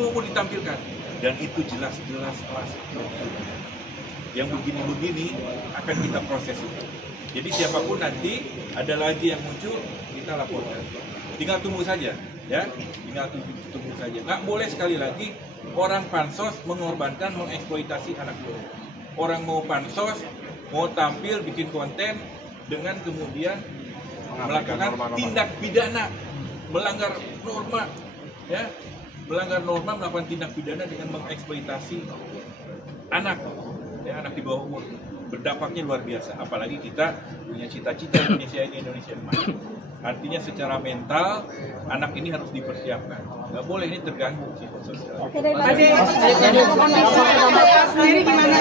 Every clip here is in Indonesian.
semua mau ditampilkan, dan itu jelas-jelas kelas. Yang begini-begini akan kita proses itu. Jadi siapapun nanti ada lagi yang muncul, kita laporkan. Tinggal tunggu saja, ya. Tinggal tunggu saja. Nggak boleh sekali lagi orang pansos mengorbankan, mengeksploitasi anak buah. Orang mau pansos, mau tampil, bikin konten dengan kemudian melakukan tindak pidana, melanggar norma, ya, melanggar norma, melakukan tindak pidana dengan mengeksploitasi anak, ya, anak di bawah umur. Berdampaknya luar biasa. Apalagi kita punya cita-cita Indonesia ini Indonesia yang maju. Artinya secara mental anak ini harus dipersiapkan. Nggak boleh ini terganggu psikososial. Sendiri gimana?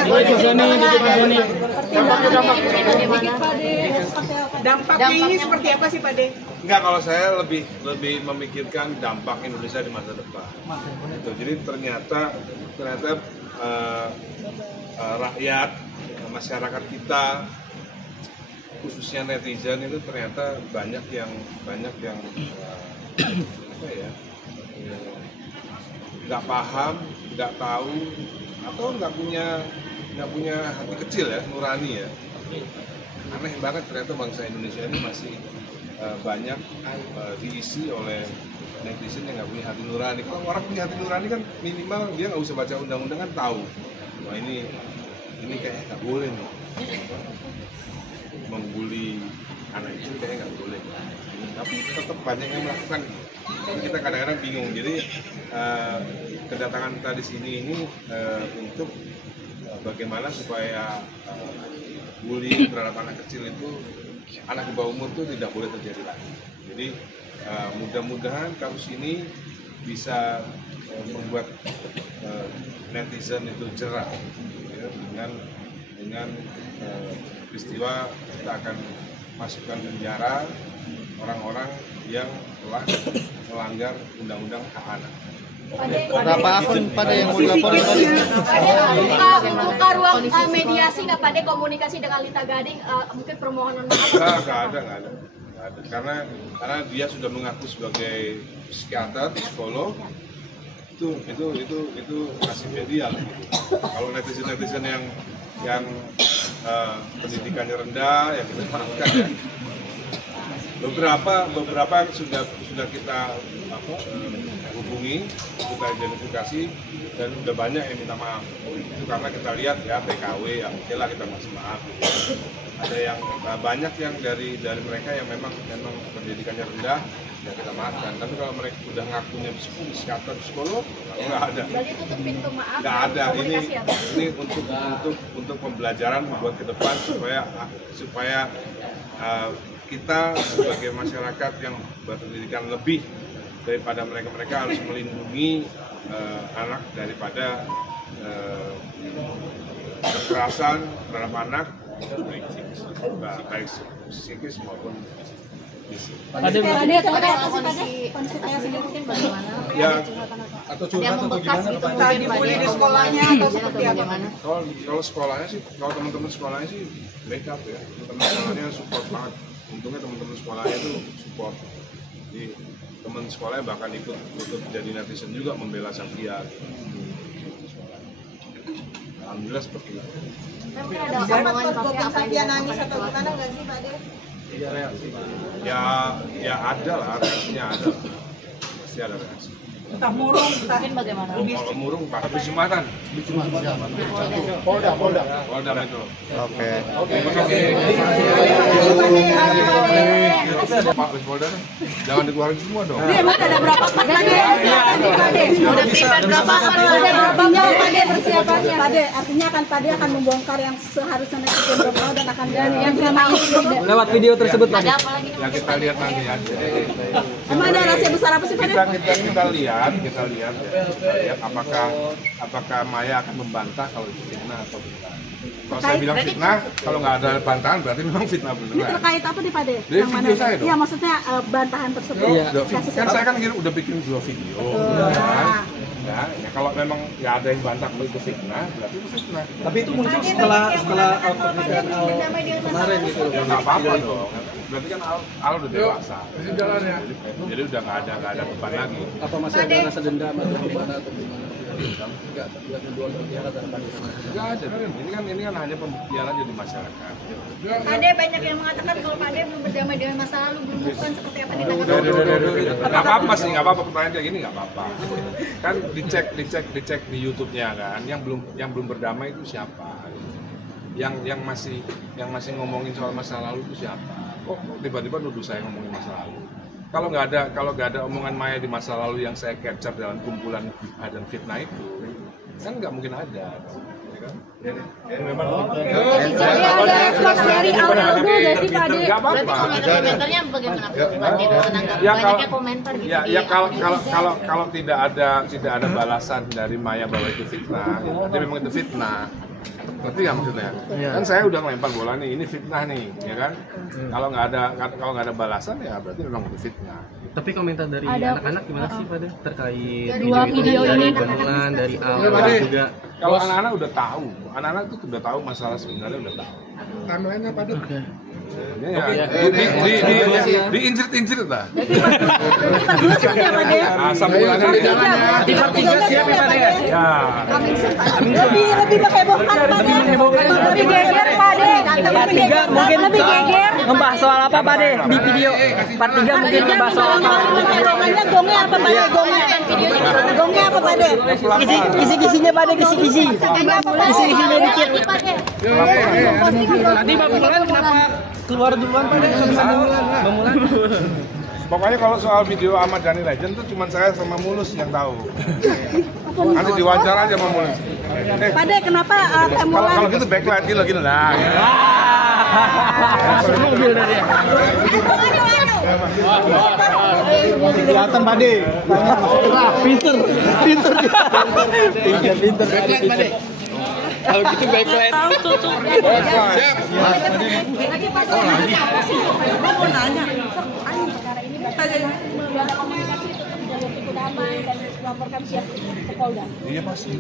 Dampaknya ini seperti apa sih Pak De? Enggak, kalau saya lebih memikirkan dampak Indonesia di masa depan. Itu. Jadi ternyata rakyat, masyarakat kita, khususnya netizen itu ternyata banyak yang nggak paham, nggak tahu, atau nggak punya hati kecil ya, nurani ya. Aneh banget ternyata bangsa Indonesia ini masih banyak diisi oleh netizen yang nggak punya hati nurani. Kalau orang punya hati nurani kan minimal dia nggak usah baca undang-undang kan tahu. Wah ini kayaknya nggak boleh nih. Membuli anak itu kayaknya nggak boleh. Tapi tetap banyak yang melakukan. Kita kadang-kadang bingung. Jadi kedatangan kita di sini ini untuk bagaimana supaya bullying terhadap anak kecil itu, anak di bawah umur itu tidak boleh terjadi lagi. Jadi mudah-mudahan kasus ini bisa membuat netizen itu jerah, ya, dengan peristiwa kita akan masukkan penjara orang-orang yang telah melanggar undang-undang hak anak. Berapa akun pada yang mau dilaporkan tadi? Buka ruang mediasi nggak Pak De, komunikasi dengan Lita Gading, mungkin permohonan maaf? Nggak ada. Karena dia sudah mengaku sebagai psikiater, psikolog. Itu nasibnya dia lah gitu. Kalau netizen yang pendidikannya rendah, ya kita maafkan ya. Beberapa sudah kita hubungi, kita identifikasi, dan udah banyak yang minta maaf. Itu karena kita lihat ya TKW, ya oke lah kita masih maaf. Ada yang banyak yang dari mereka yang memang pendidikannya rendah, ya kita maafkan. Tapi kalau mereka udah ngakunya psikiater, psikolog, nggak ada. Berarti tutup pintu maaf. Nggak ada. Ini untuk pembelajaran buat ke depan supaya kita sebagai masyarakat yang berpendidikan lebih daripada mereka harus melindungi anak daripada kekerasan terhadap anak, baik psikis maupun fisik. Ya, Atau curhat atau gimana? Tadi dibully di sekolahnya atau seperti apa? Kalau sekolahnya sih, kalau teman-teman sekolahnya sih backup ya, teman sekolahnya support banget. Untungnya teman-teman sekolahnya itu support. Jadi teman sekolahnya bahkan ikut jadi netizen juga membela Safia. Alhamdulillah seperti itu. Mungkin ada omongan Gopeng Safia nangis atau gimana nggak sih Pak De? Ya ada lah, reaksinya ada. Pasti ada reaksi. Entah murung, entah bagaimana? Kalau murung pakai Jumatan. Polda itu. Oke. Pak Polda, jangan dikeluarin semua dong. Emang ada berapa Pak De? Udah prepare berapa? Persiapannya Pak De, artinya Pak De akan membongkar yang seharusnya netizen bertahu dan akan yang selama ini Lewat video tersebut Pak. Ada apa lagi? Yang kita lihat nanti aja. emang ada rahasia besar apa sih Pak De? Kita lihat apakah Maya akan membantah kalau itu fitnah atau bukan. Kalau saya bilang fitnah, kalau nggak ada bantahan berarti memang fitnah Ini beneran. terkait apa nih Pak De? Dari video saya dong. Iya maksudnya bantahan tersebut. Kan saya kan udah bikin 2 video. Ya, kalau memang nggak ada yang bantah kalau itu fitnah, berarti itu fitnah. Tapi itu muncul setelah pernikahan kemarin gitu. Nggak apa-apa dong. berarti kan Al udah dewasa. Jadi udah nggak ada beban lagi. Apa masih ada rasa dendam atau gimana atau gimana? Enggak menjual terbiara dan Nggak ada. Ini kan hanya pembuktian aja di masyarakat. Pade banyak yang mengatakan kalau Pade belum berdamai dengan masa lalu, belum bukan seperti apa Udah. ditanggapi. Nggak apa-apa sih, nggak apa-apa pertanyaan kayak gini nggak apa-apa. Kan dicek di YouTube-nya kan. Yang belum berdamai itu siapa? Yang masih ngomongin soal masa lalu itu siapa? Kok tiba-tiba nuduh saya ngomongin masa lalu? Kalau nggak ada omongan Maya di masa lalu yang saya capture dalam kumpulan bid'ah dan fitnah itu, kan nggak mungkin ada. Jadi ada vlog dari Aldo gak sih Pak Ade? Nggak Berarti apa-apa. komentarnya bagaimana Pade menanggapi banyaknya komentar gitu? Ya kalau tidak ada balasan dari Maya bahwa itu fitnah, ya berarti memang itu fitnah. Ngerti nggak maksudnya? Kan saya udah ngelempar bola nih, ini fitnah nih, ya kan? Kalau nggak ada balasan ya berarti memang itu fitnah. Tapi komentar dari anak-anak gimana sih pada terkait Dua video ini? Beneran dari awal juga. Kalau anak-anak udah tahu, anak-anak itu udah tahu masalah sebenarnya udah tahu. Timeline-nya Pak Ade. Diinjit-injit lah. Asam ulangan di jalannya. Di part 3 siap ya Pak Ade? Ya. Lebih menghebohkan Pak Ade. Lebih geger Pak Ade. Part 3 mungkin lebih geger. membahas soal apa Pak De di video? Part 3 mungkin membahas soal apa? Menghebohkannya gongnya apa Pak Ade? Gongnya apa Pak Ade? Kisi-kisinya Pak De, kisi-kisi. Kisi-kisinya dikit. Tadi Mbak Mulan kenapa keluar duluan Pak De? Mbak Mulan. Pokoknya kalau soal video Ahmad Dhani Legend tuh cuma saya sama Mulus yang tahu. Nanti diwawancara aja sama Mulus. Pak Ade kenapa Kalau gitu backlight lagi lah. Mobil dari ya. Kelihatan Pak Ade. Pinter. Backlight Pak De. Kalau gitu backlight. Siap. Lagi pas mau nanya. Perkara ini komunikasi itu jalur damai dan melaporkan siap ke Polda. Iya pasti.